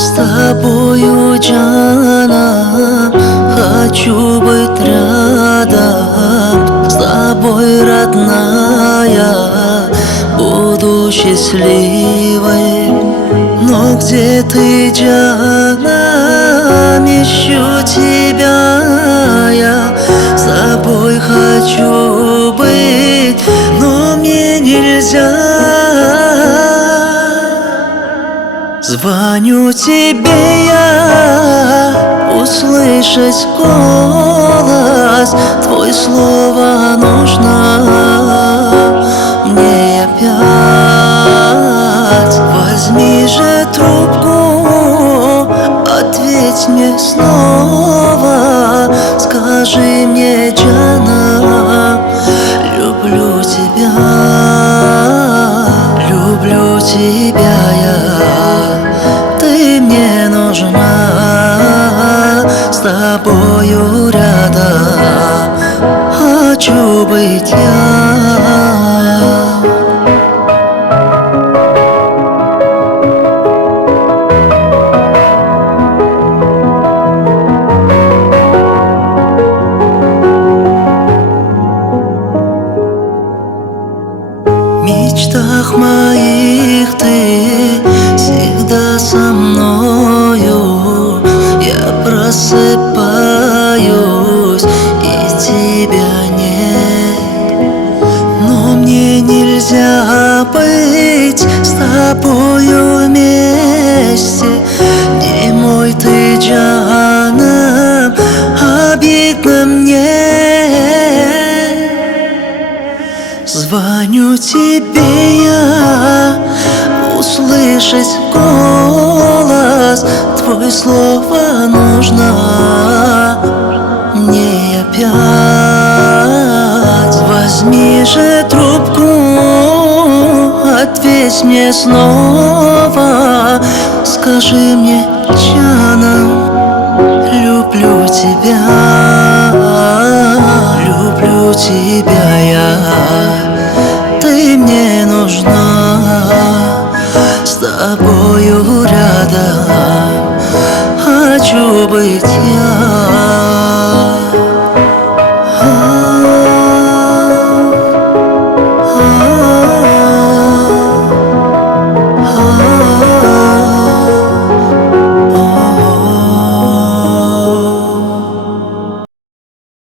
С тобою, Джана, хочу быть рядом. С тобой, родная, буду счастливой. Но где ты, Джана, ищу тебя я. С тобой хочу быть, но мне нельзя. Звоню тебе я, услышать голос твой, слово нужно мне опять. Возьми же трубку, ответь мне снова. Скажи мне, Джана, люблю тебя, люблю тебя я. Ты мне нужна, с тобою рядом хочу быть я. В мечтах моих ты всегда со мною. Я просыпаюсь, и тебя нет. Но мне нельзя быть с тобою вместе. Не мой ты, Джана, обидно мне. Звоню тебе я, услышать голос твой, слово нужно мне опять. Возьми же трубку, ответь мне снова. Скажи мне, Джана, люблю тебя, люблю тебя я. Ты мне нужна, с тобою рядом хочу быть я.